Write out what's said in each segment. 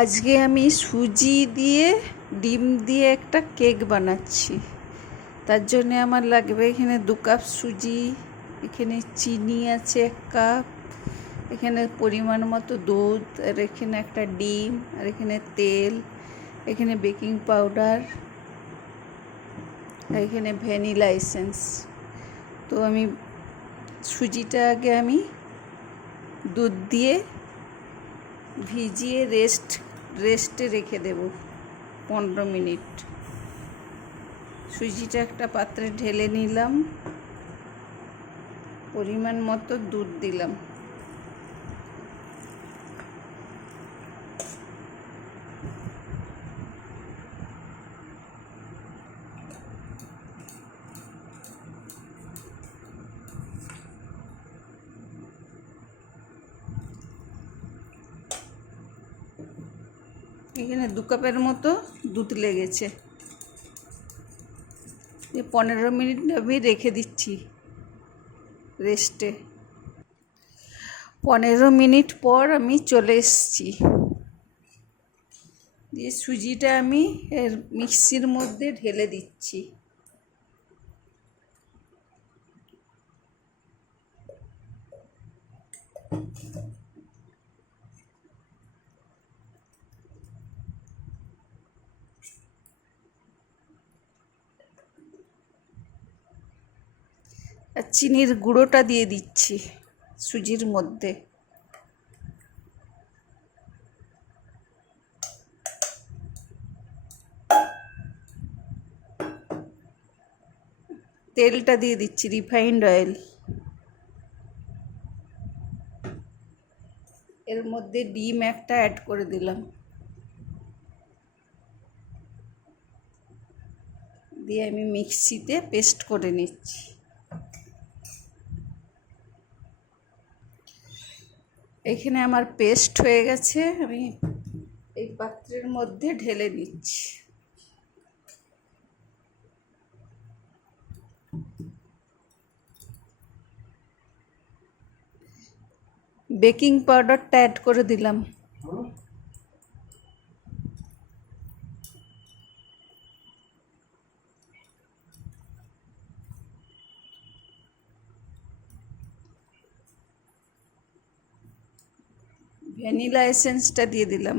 আজকে আমি সুজি দিয়ে ডিম দিয়ে একটা কেক বানাচ্ছি। তার জন্য আমার লাগবে এখানে 2 কাপ সুজি, এখানে চিনি আছে 1 কাপ, এখানে পরিমাণ মতো দুধ, আর এখানে একটা ডিম, আর এখানে তেল, এখানে বেকিং পাউডার, আর এখানে ভ্যানিলা এসেন্স। তো আমি সুজিটা আগে আমি দুধ দিয়ে ভিজিয়ে রেস্টে রেখে দেব 15 মিনিট। সুজিটা একটা পাত্রে ঢেলে নিলাম, পরিমাণ মতো দুধ দিলাম, এখানে 2 কাপের মতো দুধ লেগেছে। 15 মিনিট আমি রেখে দিচ্ছি রেস্টে। 15 মিনিট পর আমি চলে এসেছি, দিয়ে সুজিটা আমি এর মিক্সির মধ্যে ঢেলে দিচ্ছি। আর চিনির গুঁড়োটা দিয়ে দিচ্ছি সুজির মধ্যে। তেলটা দিয়ে দিচ্ছি, রিফাইন্ড অয়েল। এর মধ্যে ডিম একটা অ্যাড করে দিলাম, দিয়ে আমি মিক্সিতে পেস্ট করে নিচ্ছি। এখানে আমার পেস্ট হয়ে গেছে, আমি এই পাত্রের মধ্যে ঢেলে নিচ্ছি। বেকিং পাউডারটা অ্যাড করে দিলাম, ভ্যানিলা এসেন্সটা দিয়ে দিলাম,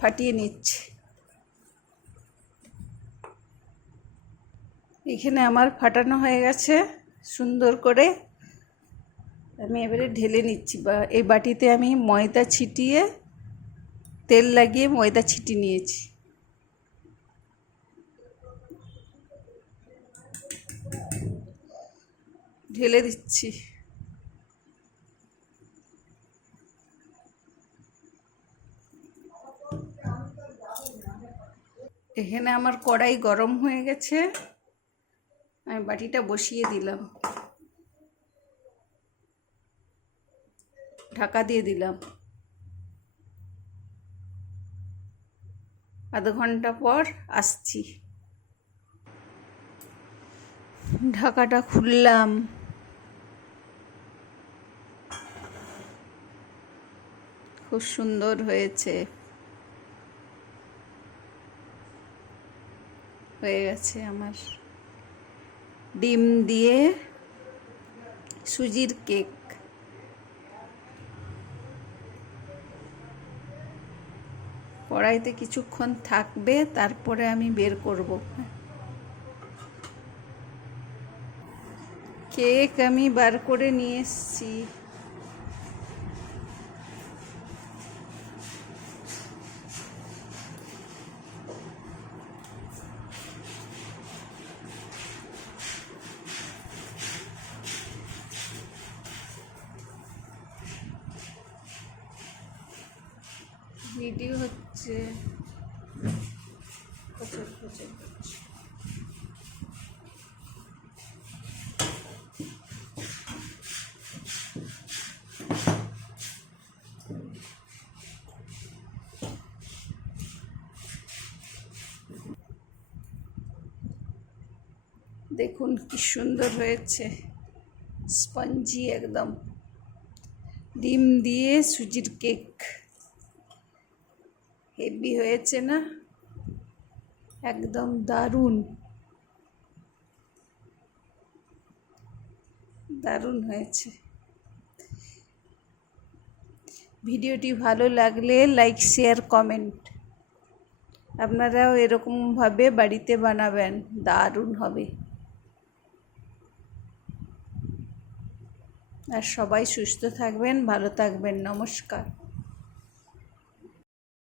ফাটিয়ে নিচ্ছি। এখানে আমার ফাটানো হয়ে গেছে সুন্দর করে। আমি এবারে ঢেলে নিচ্ছি, বা এই বাটিতে আমি ময়দা ছিটিয়ে তেল লাগিয়ে ময়দা ছিটিয়ে নিয়েছি। ঢেলে দিচ্ছি। এখানে আমার কড়াই গরম হয়ে গেছে, আমি বাটিটা বসিয়ে দিলাম, ঢাকা দিয়ে দিলাম। আধা ঘন্টা পর আসছি, ঢাকাটা খুললাম। খুব সুন্দর হয়েছে, হয়ে গেছে আমার ডিম দিয়ে সুজির কেক। কড়াইতে কিছুক্ষণ থাকবে, তারপরে আমি বের করব। কেক আমি বার করে নিয়ে এসেছি। ভিডিও হচ্ছে, খচর খচর করছে। দেখুন কি সুন্দর হয়েছে, স্পঞ্জি একদম। ডিম দিয়ে সুজির কেক, হেভি হয়েছে না? একদম দারুণ দারুণ হয়েছে। ভিডিওটি ভালো লাগলে লাইক, শেয়ার, কমেন্ট। আপনারাও এরকমভাবে বাড়িতে বানাবেন, দারুণ হবে। আর সবাই সুস্থ থাকবেন, ভালো থাকবেন। নমস্কার।